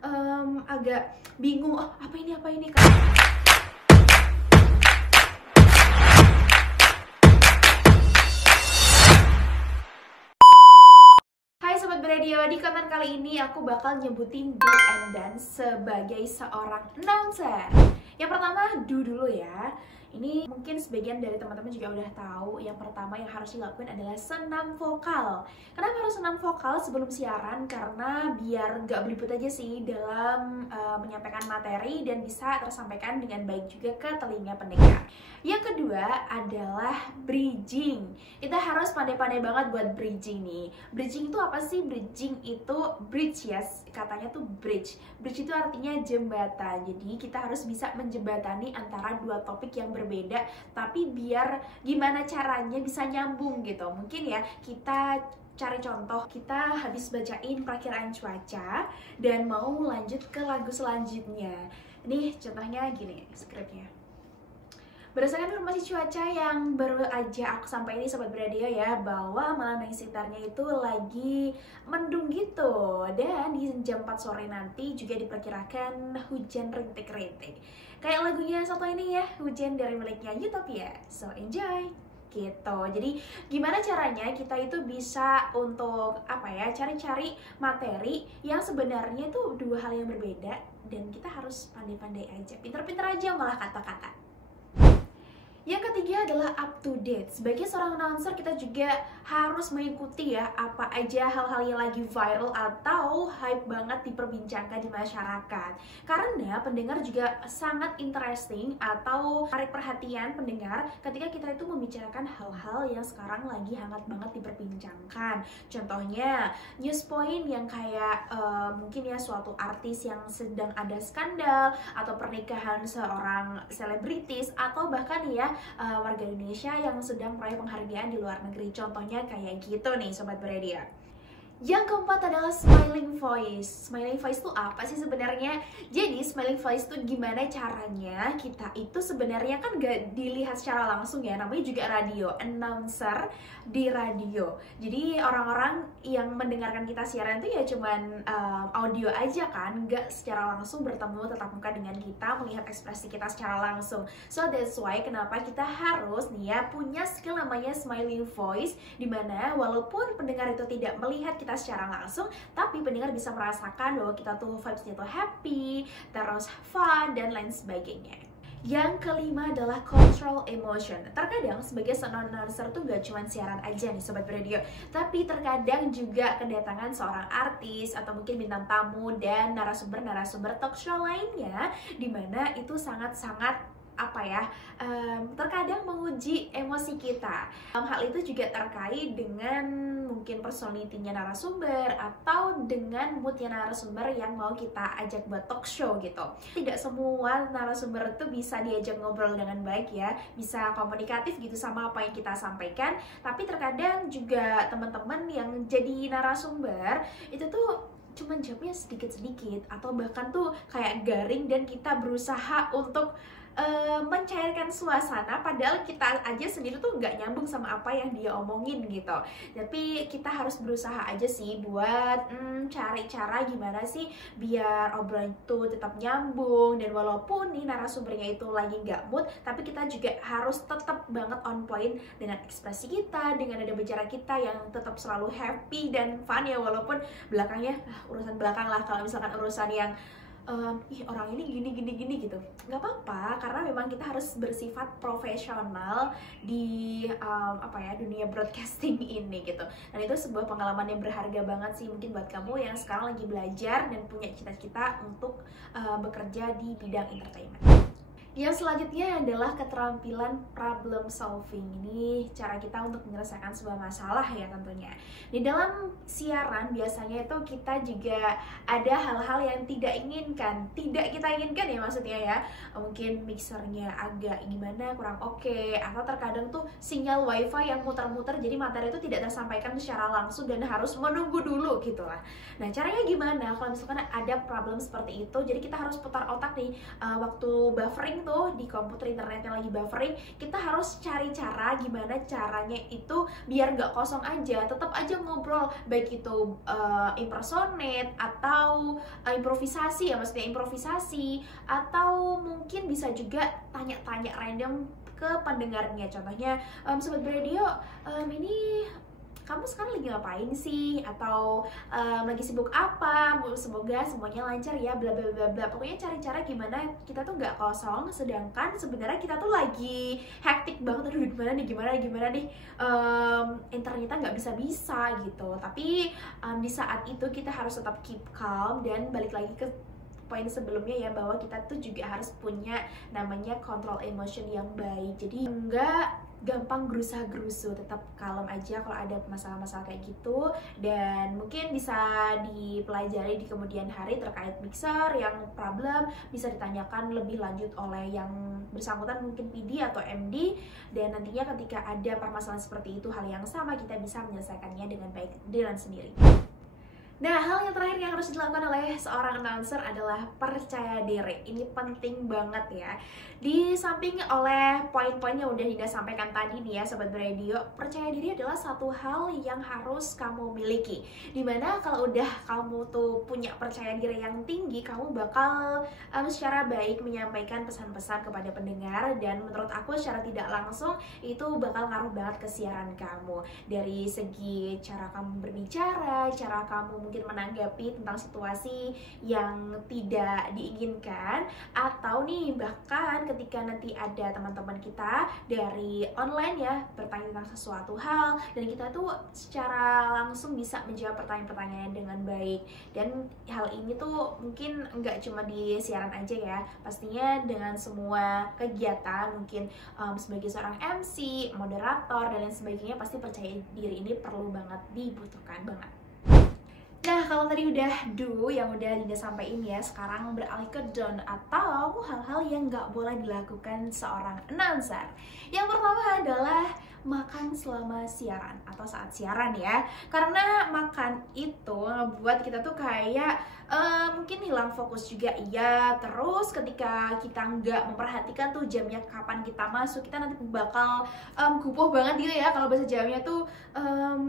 agak bingung, oh apa ini Kak. Hai Sobat Beradio, di konten kali ini aku bakal nyebutin do and dance sebagai seorang announcer. Yang pertama, do dulu ya. Ini mungkin sebagian dari teman-teman juga udah tahu. Yang pertama yang harus dilakuin adalah senam vokal. Kenapa harus senam vokal sebelum siaran? Karena biar nggak belibet aja sih dalam menyampaikan materi dan bisa tersampaikan dengan baik juga ke telinga pendengar. Yang kedua adalah bridging. Kita harus pandai-pandai banget buat bridging nih. Bridging itu apa sih? Bridging itu bridge ya, katanya tuh bridge. Bridge itu artinya jembatan. Jadi kita harus bisa menjembatani antara dua topik yang berbeda, tapi biar gimana caranya bisa nyambung gitu. Mungkin ya kita cari contoh, kita habis bacain perakiraan cuaca dan mau lanjut ke lagu selanjutnya. Ini contohnya gini skripnya. Berdasarkan informasi cuaca yang baru aja aku sampaikan ini Sobat Beradio ya, bahwa malam dan sekitarnya itu lagi mendung gitu. Dan di jam 4 sore nanti juga diperkirakan hujan rintik-rintik. Kayak lagunya satu ini ya, hujan dari miliknya Utopia. So enjoy! Gitu. Jadi gimana caranya kita itu bisa untuk apa ya, cari-cari materi yang sebenarnya itu dua hal yang berbeda, dan kita harus pandai-pandai aja, pinter-pinter aja malah kata-kata. Yang ketiga adalah up to date. Sebagai seorang announcer kita juga harus mengikuti ya apa aja hal-hal yang lagi viral atau hype banget diperbincangkan di masyarakat. Karena pendengar juga sangat interesting atau menarik perhatian pendengar ketika kita itu membicarakan hal-hal yang sekarang lagi hangat banget diperbincangkan. Contohnya news point yang kayak mungkin ya suatu artis yang sedang ada skandal, atau pernikahan seorang selebritis, atau bahkan ya warga Indonesia yang sedang meraih penghargaan di luar negeri. Contohnya kayak gitu nih Sobat Beradio. Yang keempat adalah smiling voice. Smiling voice itu apa sih sebenarnya? Jadi smiling voice itu gimana caranya kita itu sebenarnya kan gak dilihat secara langsung ya, namanya juga radio, announcer di radio. Jadi orang-orang yang mendengarkan kita siaran itu ya cuman audio aja kan, gak secara langsung bertemu tatap muka dengan kita, melihat ekspresi kita secara langsung. So that's why kenapa kita harus nih ya punya skill namanya smiling voice, dimana walaupun pendengar itu tidak melihat kita secara langsung, tapi pendengar bisa merasakan bahwa kita tuh vibes-nya tuh happy, terus fun, dan lain sebagainya. Yang kelima adalah control emotion. Terkadang sebagai seorang announcer tuh gak cuma siaran aja nih Sobat Beradio, tapi terkadang juga kedatangan seorang artis atau mungkin bintang tamu dan narasumber-narasumber talk show lainnya, dimana itu sangat-sangat apa ya, terkadang menguji emosi kita. Hal itu juga terkait dengan mungkin personality-nya narasumber atau dengan mood-nya narasumber yang mau kita ajak buat talk show gitu. Tidak semua narasumber itu bisa diajak ngobrol dengan baik ya, bisa komunikatif gitu sama apa yang kita sampaikan. Tapi terkadang juga teman-teman yang jadi narasumber itu tuh cuman jawabnya sedikit-sedikit, atau bahkan tuh kayak garing, dan kita berusaha untuk mencairkan suasana, padahal kita aja sendiri tuh nggak nyambung sama apa yang dia omongin gitu. Tapi kita harus berusaha aja sih buat cari cara gimana sih biar obrolan itu tetap nyambung, dan walaupun nih narasumbernya itu lagi nggak mood, tapi kita juga harus tetap banget on point dengan ekspresi kita, dengan nada bicara kita yang tetap selalu happy dan fun ya, walaupun belakangnya urusan belakang lah, kalau misalkan urusan yang ih orang ini gini gitu, nggak apa-apa, karena memang kita harus bersifat profesional di apa ya, dunia broadcasting ini gitu. Dan itu sebuah pengalaman yang berharga banget sih mungkin buat kamu yang sekarang lagi belajar dan punya cita-cita untuk bekerja di bidang entertainment. Yang selanjutnya adalah keterampilan problem solving. Ini cara kita untuk menyelesaikan sebuah masalah ya tentunya. Di dalam siaran biasanya itu kita juga ada hal-hal yang tidak kita inginkan ya, maksudnya ya. Mungkin mixernya agak gimana, kurang oke, atau terkadang tuh sinyal wifi yang muter-muter, jadi materi itu tidak tersampaikan secara langsung dan harus menunggu dulu gitu lah. Nah caranya gimana kalau misalkan ada problem seperti itu? Jadi kita harus putar otak nih waktu buffering buffering tuh, di komputer internet yang lagi buffering, kita harus cari cara gimana caranya itu biar nggak kosong aja, tetap aja ngobrol, baik itu impersonate atau improvisasi ya, maksudnya improvisasi, atau mungkin bisa juga tanya-tanya random ke pendengarnya. Contohnya, Sobat Beradio, ini kamu sekarang lagi ngapain sih? Atau lagi sibuk apa? Semoga semuanya lancar ya, bla bla bla bla. Pokoknya cari cara gimana kita tuh nggak kosong, sedangkan sebenarnya kita tuh lagi hektik banget. Aduh, gimana nih, internetnya nggak bisa gitu. Tapi di saat itu kita harus tetap keep calm dan balik lagi ke poin sebelumnya ya, bahwa kita tuh juga harus punya namanya control emotion yang baik. Jadi enggak gampang gerusa-gerusu, tetap kalem aja kalau ada masalah-masalah kayak gitu. Dan mungkin bisa dipelajari di kemudian hari terkait mixer yang problem, bisa ditanyakan lebih lanjut oleh yang bersangkutan, mungkin PD atau MD, dan nantinya ketika ada permasalahan seperti itu, hal yang sama, kita bisa menyelesaikannya dengan baik dengan sendiri. Nah, hal yang terakhir yang harus dilakukan oleh seorang announcer adalah percaya diri. Ini penting banget ya. Di samping oleh poin-poin yang udah Dinda sampaikan tadi nih ya, Sobat Beradio, percaya diri adalah satu hal yang harus kamu miliki. Dimana kalau udah kamu tuh punya percaya diri yang tinggi, kamu bakal secara baik menyampaikan pesan-pesan kepada pendengar, dan menurut aku secara tidak langsung itu bakal ngaruh banget ke siaran kamu. Dari segi cara kamu berbicara, cara kamu mungkin menanggapi tentang situasi yang tidak diinginkan, atau nih bahkan ketika nanti ada teman-teman kita dari online ya bertanya tentang sesuatu hal, dan kita tuh secara langsung bisa menjawab pertanyaan-pertanyaan dengan baik. Dan hal ini tuh mungkin nggak cuma di siaran aja ya, pastinya dengan semua kegiatan, mungkin sebagai seorang MC, moderator, dan lain sebagainya, pasti percaya diri ini perlu banget, dibutuhkan banget. Nah, kalau tadi udah do yang udah Dinda sampaikan ya, sekarang beralih ke don't atau hal-hal yang nggak boleh dilakukan seorang announcer. Yang pertama adalah makan selama siaran atau saat siaran ya. Karena makan itu ngebuat kita tuh kayak mungkin hilang fokus juga iya. Terus ketika kita nggak memperhatikan tuh jamnya kapan kita masuk, kita nanti bakal gupuh banget gitu ya. Kalau bahasa Jawanya tuh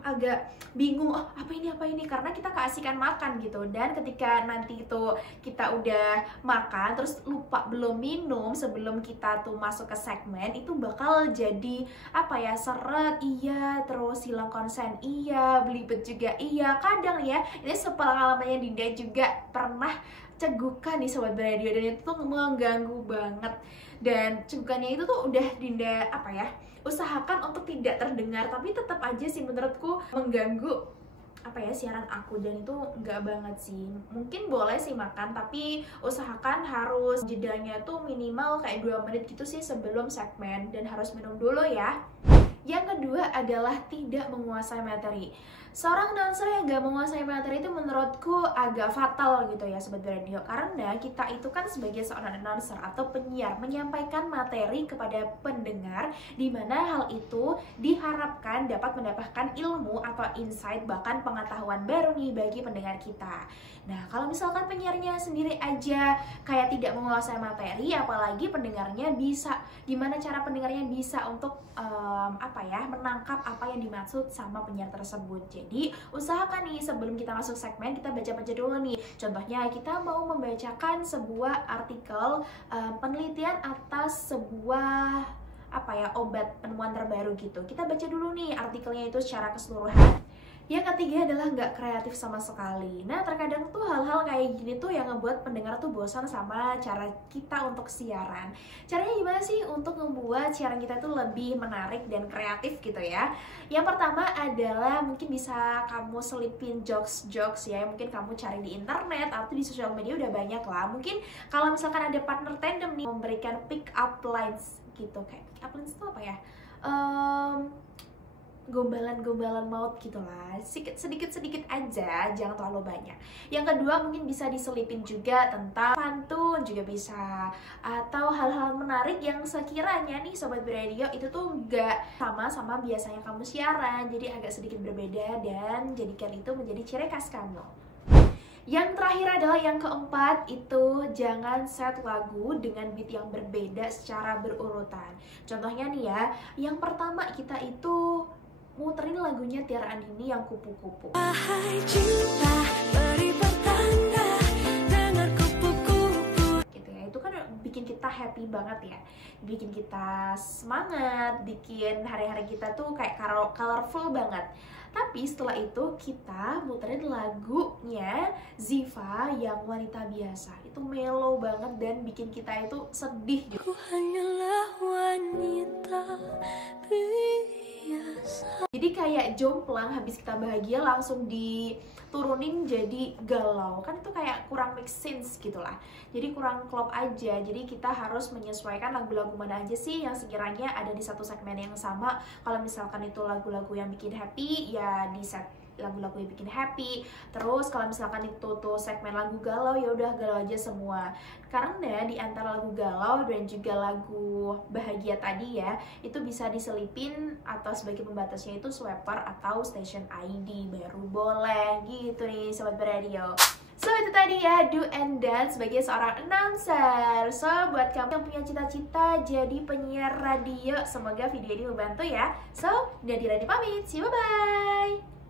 agak bingung, oh apa ini, karena kita keasikan makan gitu. Dan ketika nanti itu kita udah makan terus lupa belum minum sebelum kita tuh masuk ke segmen, itu bakal jadi apa ya, seret iya, terus hilang konsen iya, belibet juga iya. Kadang ya, ini sepengalamannya Dinda juga pernah cegukan nih Sobat Beradio, dan itu tuh mengganggu banget. Dan cegukannya itu tuh udah Dinda apa ya, usahakan untuk tidak terdengar, tapi tetap aja sih menurutku mengganggu apa ya siaran aku, dan itu enggak banget sih. Mungkin boleh sih makan, tapi usahakan harus jedanya tuh minimal kayak 2 menit gitu sih sebelum segmen, dan harus minum dulu ya. Yang kedua adalah tidak menguasai materi. Seorang announcer yang gak menguasai materi itu menurutku agak fatal gitu ya Sobat Radio. Karena kita itu kan sebagai seorang announcer atau penyiar menyampaikan materi kepada pendengar, dimana hal itu diharapkan dapat mendapatkan ilmu atau insight, bahkan pengetahuan baru nih bagi pendengar kita. Nah, kalau misalkan penyiarnya sendiri aja kayak tidak menguasai materi, apalagi pendengarnya bisa, gimana cara pendengarnya bisa untuk menangkap apa yang dimaksud sama penyiar tersebut. Jadi usahakan nih sebelum kita masuk segmen, kita baca-baca dulu nih. Contohnya kita mau membacakan sebuah artikel penelitian atas sebuah obat penemuan terbaru gitu. Kita baca dulu nih artikelnya itu secara keseluruhan. Yang ketiga adalah nggak kreatif sama sekali. Nah, terkadang tuh hal-hal kayak gini tuh yang ngebuat pendengar tuh bosan sama cara kita untuk siaran. Caranya gimana sih untuk membuat siaran kita tuh lebih menarik dan kreatif gitu ya? Yang pertama adalah mungkin bisa kamu selipin jokes-jokes ya. Mungkin kamu cari di internet atau di sosial media udah banyak lah. Mungkin kalau misalkan ada partner tandem nih memberikan pick up lines gitu. Kayak pick up lines itu apa ya? Gombalan-gombalan maut gitulah, sedikit-sedikit aja, jangan terlalu banyak. Yang kedua mungkin bisa diselipin juga tentang pantun juga bisa, atau hal-hal menarik yang sekiranya nih Sobat Radio itu tuh nggak sama biasanya kamu siaran, jadi agak sedikit berbeda, dan jadikan itu menjadi ciri khas kamu. Yang terakhir adalah yang keempat, itu jangan set lagu dengan beat yang berbeda secara berurutan. Contohnya nih ya, yang pertama kita itu muterin lagunya Tiara Andini yang Kupu-Kupu. Hai cinta, beri pertanda, dengar kupu-kupu. Gitu ya, itu kan bikin kita happy banget ya, bikin kita semangat, bikin hari-hari kita tuh kayak colorful banget. Tapi setelah itu kita muterin lagunya Ziva yang Wanita Biasa. Itu mellow banget dan bikin kita itu sedih gitu. Ku hanyalah wanita biasa. Jadi kayak jomplang, habis kita bahagia langsung diturunin jadi galau. Kan itu kayak kurang make sense gitu lah. Jadi kurang klop aja. Jadi kita harus menyesuaikan lagu-lagu mana aja sih yang sekiranya ada di satu segmen yang sama. Kalau misalkan itu lagu-lagu yang bikin happy, ya di set lagu-lagu yang bikin happy. Terus kalau misalkan itu tuh segmen lagu galau, ya udah galau aja semua. Karena di antara lagu galau dan juga lagu bahagia tadi ya, itu bisa diselipin atau sebagai pembatasnya itu swiper atau station ID baru boleh gitu nih Sobat Beradio. So itu tadi ya do and dance sebagai seorang announcer. So buat kamu yang punya cita-cita jadi penyiar radio, semoga video ini membantu ya. So, dari Radio pamit, see you, bye-bye.